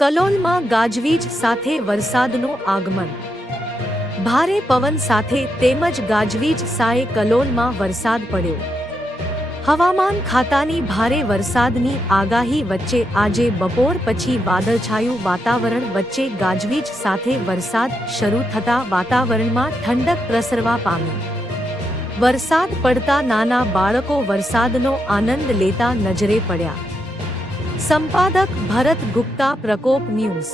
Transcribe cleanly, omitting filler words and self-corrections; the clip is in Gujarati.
કલોલમાં ગાજવીજ સાથે વરસાદનું આગમન। ભારે પવન સાથે તેમજ ગાજવીજ સાએ કલોલમાં વરસાદ પડ્યો। હવામાન ખાતાની ભારે વરસાદની આગાહી વચ્ચે આજે બપોર પછી વાદળછાયું વાતાવરણ વચ્ચે ગાજવીજ સાથે વરસાદ શરૂ થતાં વાતાવરણમાં ઠંડક પ્રસરવા પામી। વરસાદ પડતા નાના બાળકો વરસાદનો આનંદ લેતા નજરે પડ્યા। સંપાદક ભરત ગુપ્તા, પ્રકોપ ન્યૂઝ।